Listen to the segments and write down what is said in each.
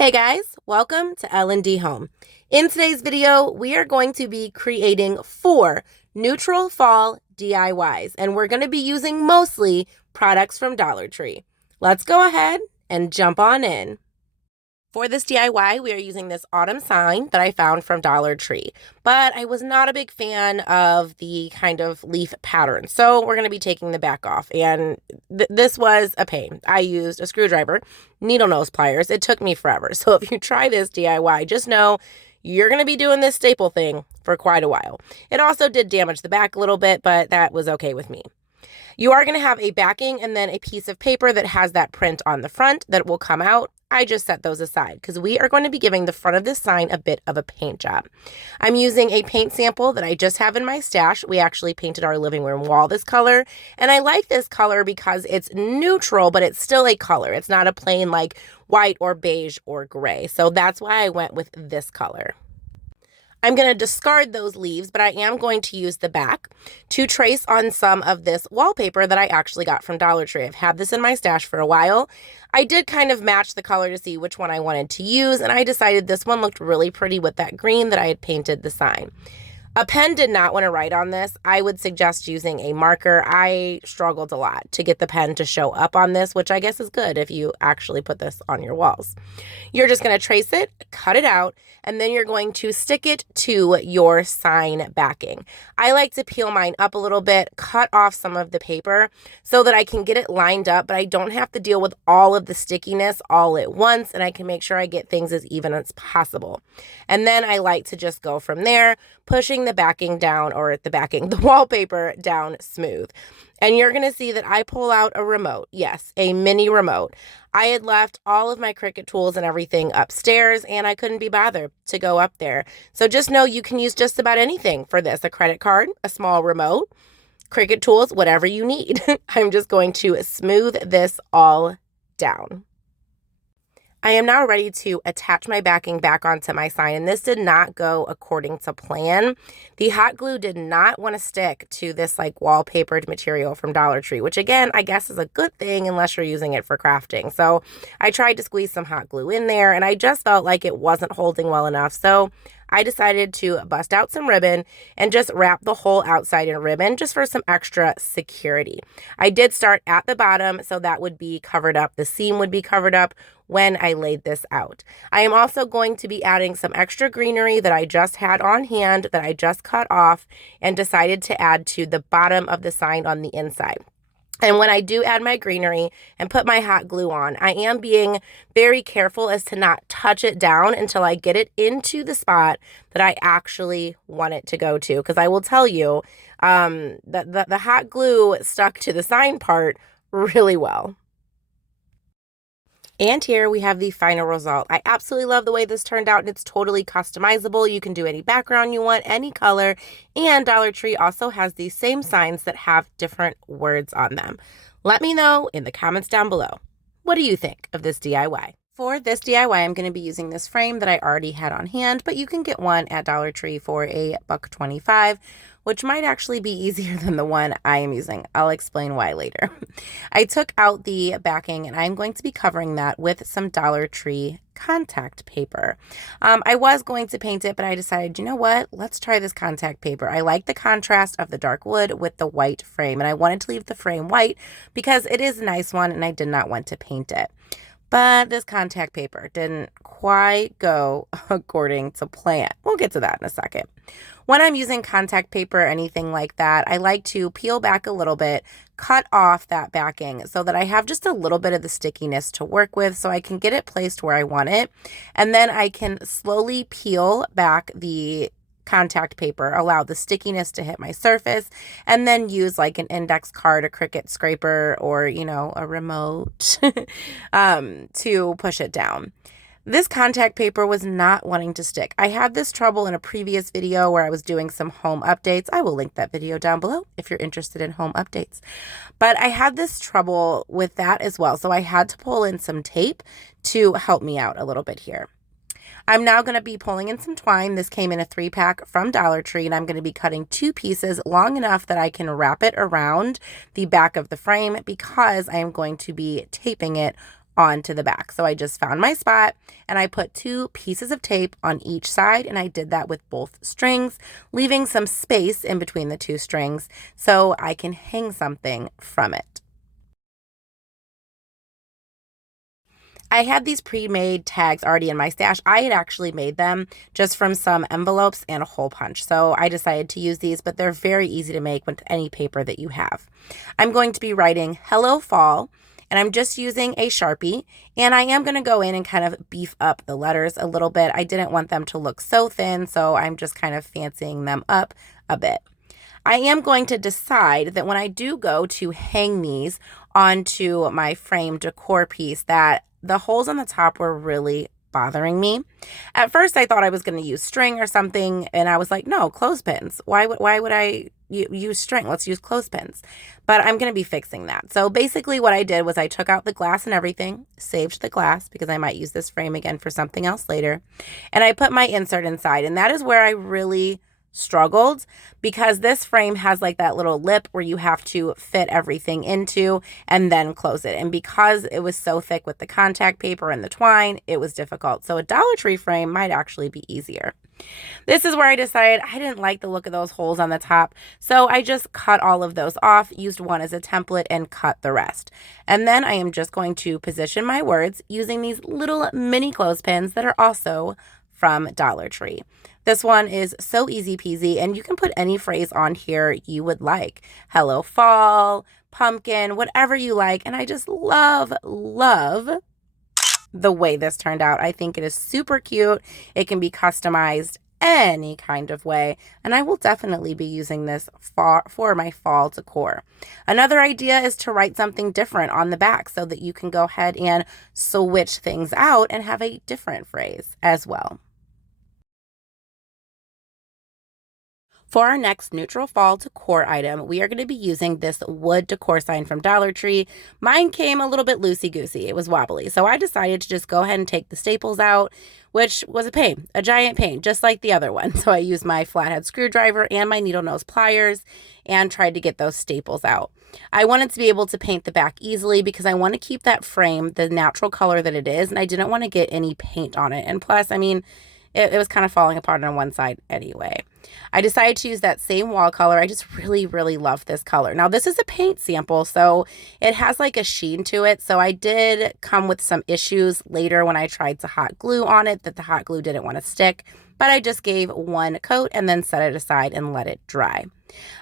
Hey guys, welcome to L&D Home. In today's video, we are going to be creating 4 neutral fall DIYs, and we're going to be using mostly products from Dollar Tree. Let's go ahead and jump on in. For this DIY, we are using this autumn sign that I found from Dollar Tree, but I was not a big fan of the kind of leaf pattern, so we're going to be taking the back off, and this was a pain. I used a screwdriver, needle nose pliers. It took me forever, so if you try this DIY, just know you're going to be doing this staple thing for quite a while. It also did damage the back a little bit, but that was okay with me. You are going to have a backing and then a piece of paper that has that print on the front that will come out. I just set those aside because we are going to be giving the front of this sign a bit of a paint job. I'm using a paint sample that I just have in my stash. We actually painted our living room wall this color, and I like this color because it's neutral, but it's still a color. It's not a plain like white or beige or gray, so that's why I went with this color. I'm going to discard those leaves, but I am going to use the back to trace on some of this wallpaper that I actually got from Dollar Tree. I've had this in my stash for a while. I did kind of match the color to see which one I wanted to use, and I decided this one looked really pretty with that green that I had painted the sign. A pen did not want to write on this. I would suggest using a marker. I struggled a lot to get the pen to show up on this, which I guess is good if you actually put this on your walls. You're just going to trace it, cut it out, and then you're going to stick it to your sign backing. I like to peel mine up a little bit, cut off some of the paper so that I can get it lined up, but I don't have to deal with all of the stickiness all at once, and I can make sure I get things as even as possible. And then I like to just go from there, pushing the backing down, or the wallpaper down smooth. And you're going to see that I pull out a remote. Yes, a mini remote. I had left all of my Cricut tools and everything upstairs, and I couldn't be bothered to go up there. So just know you can use just about anything for this. A credit card, a small remote, Cricut tools, whatever you need. I'm just going to smooth this all down. I am now ready to attach my backing back onto my sign, and this did not go according to plan. The hot glue did not want to stick to this like wallpapered material from Dollar Tree, which again, I guess is a good thing unless you're using it for crafting. So I tried to squeeze some hot glue in there, and I just felt like it wasn't holding well enough. So I decided to bust out some ribbon and just wrap the whole outside in ribbon just for some extra security. I did start at the bottom, so that would be covered up. The seam would be covered up when I laid this out. I am also going to be adding some extra greenery that I just had on hand that I just cut off and decided to add to the bottom of the sign on the inside. And when I do add my greenery and put my hot glue on, I am being very careful as to not touch it down until I get it into the spot that I actually want it to go to. Because I will tell you that the hot glue stuck to the sign part really well. And here we have the final result. I absolutely love the way this turned out, and it's totally customizable. You can do any background you want, any color, and Dollar Tree also has these same signs that have different words on them. Let me know in the comments down below. What do you think of this DIY? For this DIY, I'm going to be using this frame that I already had on hand, but you can get one at Dollar Tree for $1.25, which might actually be easier than the one I am using. I'll explain why later. I took out the backing, and I'm going to be covering that with some Dollar Tree contact paper. I was going to paint it, but I decided, you know what? Let's try this contact paper. I like the contrast of the dark wood with the white frame, and I wanted to leave the frame white because it is a nice one, and I did not want to paint it. But this contact paper didn't quite go according to plan. We'll get to that in a second. When I'm using contact paper or anything like that, I like to peel back a little bit, cut off that backing so that I have just a little bit of the stickiness to work with so I can get it placed where I want it. And then I can slowly peel back the contact paper, allow the stickiness to hit my surface, and then use like an index card, a Cricut scraper, or, you know, a remote to push it down. This contact paper was not wanting to stick. I had this trouble in a previous video where I was doing some home updates. I will link that video down below if you're interested in home updates. But I had this trouble with that as well, so I had to pull in some tape to help me out a little bit here. I'm now going to be pulling in some twine. This came in a 3-pack from Dollar Tree, and I'm going to be cutting 2 pieces long enough that I can wrap it around the back of the frame because I am going to be taping it onto the back. So I just found my spot and I put 2 pieces of tape on each side, and I did that with both strings, leaving some space in between the 2 strings so I can hang something from it. I had these pre-made tags already in my stash. I had actually made them just from some envelopes and a hole punch. So I decided to use these, but they're very easy to make with any paper that you have. I'm going to be writing Hello Fall, and I'm just using a Sharpie, and I am going to go in and kind of beef up the letters a little bit. I didn't want them to look so thin, so I'm just kind of fancying them up a bit. I am going to decide that when I do go to hang these onto my frame decor piece, that the holes on the top were really bothering me. At first, I thought I was going to use string or something, and I was like, no, clothespins. Why would I use string? Let's use clothespins. But I'm going to be fixing that. So basically what I did was I took out the glass and everything, saved the glass because I might use this frame again for something else later, and I put my insert inside. And that is where I really struggled, because this frame has like that little lip where you have to fit everything into and then close it. And because it was so thick with the contact paper and the twine, it was difficult. So a Dollar Tree frame might actually be easier. This is where I decided I didn't like the look of those holes on the top, so I just cut all of those off, used one as a template, and cut the rest. And then I am just going to position my words using these little mini clothespins that are also from Dollar Tree. This one is so easy peasy, and you can put any phrase on here you would like. Hello Fall, pumpkin, whatever you like. And I just love the way this turned out. I think it is super cute. It can be customized any kind of way, and I will definitely be using this for my fall decor. Another idea is to write something different on the back so that you can go ahead and switch things out and have a different phrase as well. For our next neutral fall decor item, we are going to be using this wood decor sign from Dollar Tree. Mine came a little bit loosey-goosey. It was wobbly. So I decided to just go ahead and take the staples out, which was a pain, a giant pain, just like the other one. So I used my flathead screwdriver and my needle nose pliers and tried to get those staples out. I wanted to be able to paint the back easily because I want to keep that frame the natural color that it is, and I didn't want to get any paint on it. And plus, I mean, it was kind of falling apart on one side anyway. I decided to use that same wall color. I just really love this color. Now, this is a paint sample, so it has like a sheen to it. So I did come with some issues later when I tried to hot glue on it, that the hot glue didn't want to stick, but I just gave one coat and then set it aside and let it dry.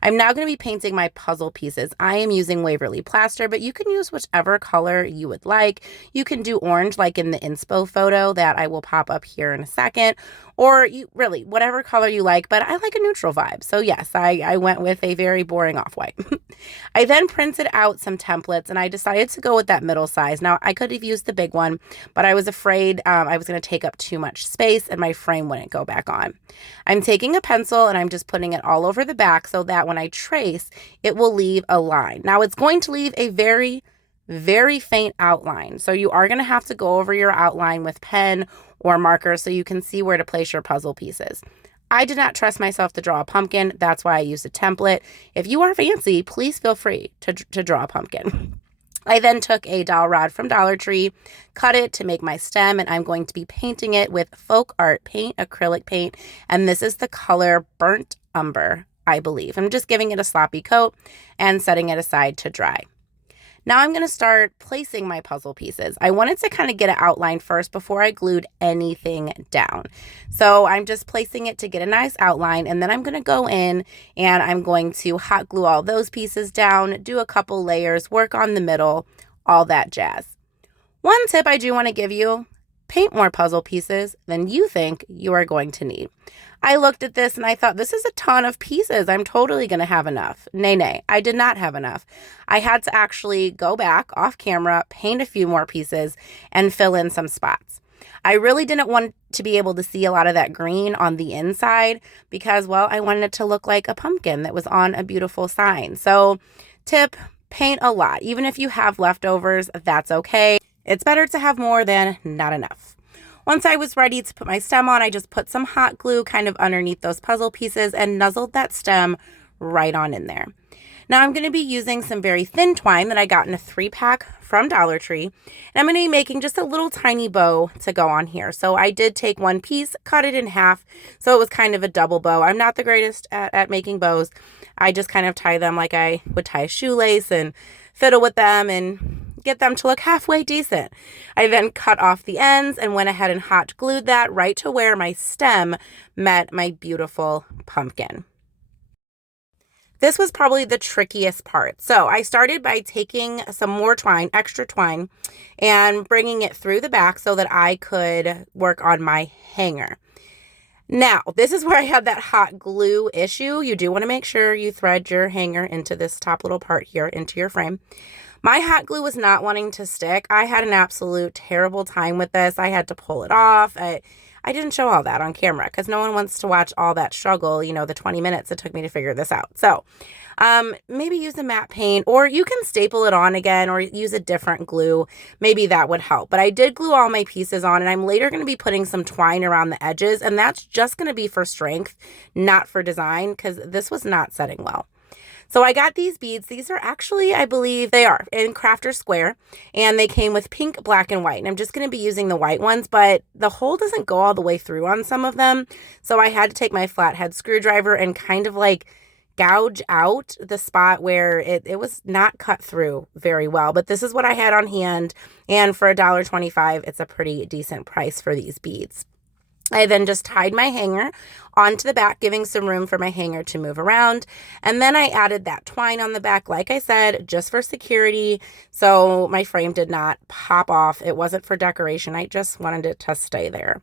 I'm now going to be painting my puzzle pieces. I am using Waverly Plaster, but you can use whichever color you would like. You can do orange like in the inspo photo that I will pop up here in a second, or you really whatever color you like, but I like a neutral vibe. So yes, I went with a very boring off-white. I then printed out some templates and I decided to go with that middle size. Now I could have used the big one, but I was afraid I was going to take up too much space and my frame wouldn't go back on. I'm taking a pencil and I'm just putting it all over the back so that when I trace, it will leave a line. Now it's going to leave a very faint outline. So you are going to have to go over your outline with pen or marker so you can see where to place your puzzle pieces. I did not trust myself to draw a pumpkin. That's why I used a template. If you are fancy, please feel free to draw a pumpkin. I then took a dowel rod from Dollar Tree, cut it to make my stem, and I'm going to be painting it with Folk Art paint, acrylic paint, and this is the color Burnt Umber, I believe. I'm just giving it a sloppy coat and setting it aside to dry. Now I'm going to start placing my puzzle pieces. I wanted to kind of get an outline first before I glued anything down. So I'm just placing it to get a nice outline, and then I'm going to go in and I'm going to hot glue all those pieces down, do a couple layers, work on the middle, all that jazz. One tip I do want to give you: paint more puzzle pieces than you think you are going to need. I looked at this and I thought, this is a ton of pieces. I'm totally going to have enough. Nay, I did not have enough. I had to actually go back off camera, paint a few more pieces, and fill in some spots. I really didn't want to be able to see a lot of that green on the inside because, well, I wanted it to look like a pumpkin that was on a beautiful sign. So tip, paint a lot. Even if you have leftovers, that's okay. It's better to have more than not enough. Once I was ready to put my stem on, I just put some hot glue kind of underneath those puzzle pieces and nuzzled that stem right on in there. Now I'm going to be using some very thin twine that I got in a 3-pack from Dollar Tree. And I'm going to be making just a little tiny bow to go on here. So I did take one piece, cut it in half, so it was kind of a double bow. I'm not the greatest at making bows. I just kind of tie them like I would tie a shoelace and fiddle with them and get them to look halfway decent. I then cut off the ends and went ahead and hot glued that right to where my stem met my beautiful pumpkin. This was probably the trickiest part. So I started by taking some more twine, extra twine, and bringing it through the back so that I could work on my hanger. Now, this is where I had that hot glue issue. You do want to make sure you thread your hanger into this top little part here, into your frame. My hot glue was not wanting to stick. I had an absolute terrible time with this. I had to pull it off. I didn't show all that on camera because no one wants to watch all that struggle, you know, the 20 minutes it took me to figure this out. So maybe use a matte paint, or you can staple it on again or use a different glue. Maybe that would help. But I did glue all my pieces on, and I'm later going to be putting some twine around the edges, and that's just going to be for strength, not for design, because this was not setting well. So I got these beads. These are actually, I believe they are in Crafter Square, and they came with pink, black, and white. And I'm just going to be using the white ones, but the hole doesn't go all the way through on some of them. So I had to take my flathead screwdriver and kind of like gouge out the spot where it was not cut through very well. But this is what I had on hand, and for $1.25, it's a pretty decent price for these beads. I then just tied my hanger onto the back, giving some room for my hanger to move around. And then I added that twine on the back, like I said, just for security, so my frame did not pop off. It wasn't for decoration. I just wanted it to stay there.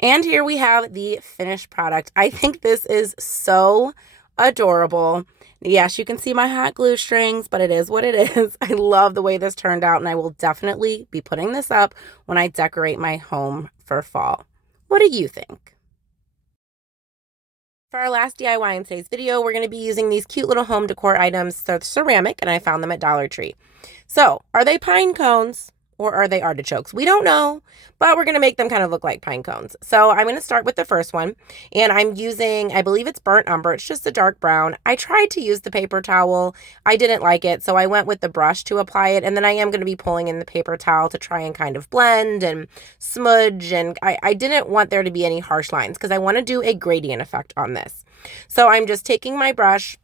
And here we have the finished product. I think this is so adorable. Yes, you can see my hot glue strings, but it is what it is. I love the way this turned out, and I will definitely be putting this up when I decorate my home for fall. What do you think? For our last DIY in today's video, we're going to be using these cute little home decor items. They're ceramic, and I found them at Dollar Tree. So, are they pine cones or are they artichokes? We don't know, but we're going to make them kind of look like pine cones. So, I'm going to start with the first one, and I'm using, I believe it's burnt umber. It's just a dark brown. I tried to use the paper towel. I didn't like it, so I went with the brush to apply it, and then I am going to be pulling in the paper towel to try and kind of blend and smudge, and I didn't want there to be any harsh lines because I want to do a gradient effect on this. So I'm just taking my brush,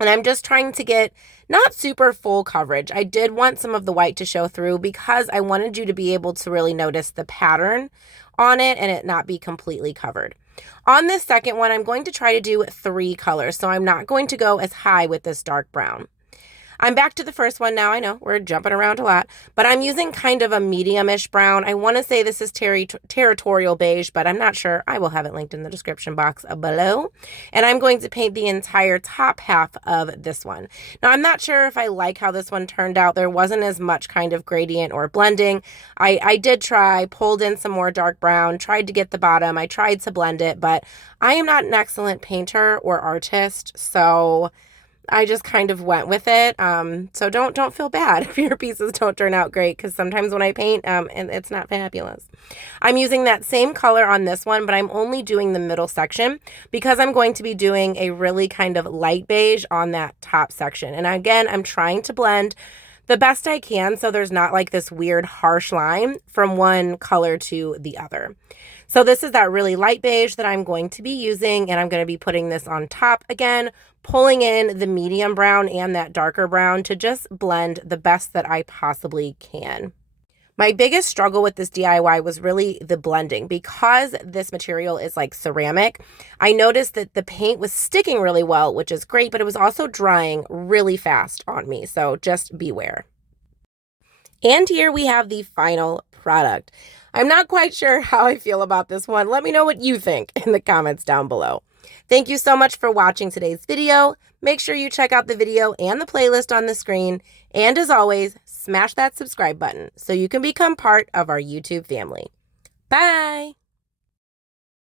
and I'm just trying to get not super full coverage. I did want some of the white to show through because I wanted you to be able to really notice the pattern on it and it not be completely covered. On this second one, I'm going to try to do 3 colors. So I'm not going to go as high with this dark brown. I'm back to the first one now. I know we're jumping around a lot, but I'm using kind of a medium-ish brown. I want to say this is Territorial Beige, but I'm not sure. I will have it linked in the description box below. And I'm going to paint the entire top half of this one. Now, I'm not sure if I like how this one turned out. There wasn't as much kind of gradient or blending. I did try, pulled in some more dark brown, tried to get the bottom. I tried to blend it, but I am not an excellent painter or artist, so I just kind of went with it. So don't feel bad if your pieces don't turn out great, because sometimes when I paint, and it's not fabulous. I'm using that same color on this one, but I'm only doing the middle section because I'm going to be doing a really kind of light beige on that top section. And again, I'm trying to blend the best I can so there's not like this weird harsh line from one color to the other. So this is that really light beige that I'm going to be using, and I'm going to be putting this on top again, pulling in the medium brown and that darker brown to just blend the best that I possibly can. My biggest struggle with this DIY was really the blending. Because this material is like ceramic, I noticed that the paint was sticking really well, which is great, but it was also drying really fast on me, so just beware. And here we have the final product. I'm not quite sure how I feel about this one. Let me know what you think in the comments down below. Thank you so much for watching today's video. Make sure you check out the video and the playlist on the screen. And as always, smash that subscribe button so you can become part of our YouTube family. Bye!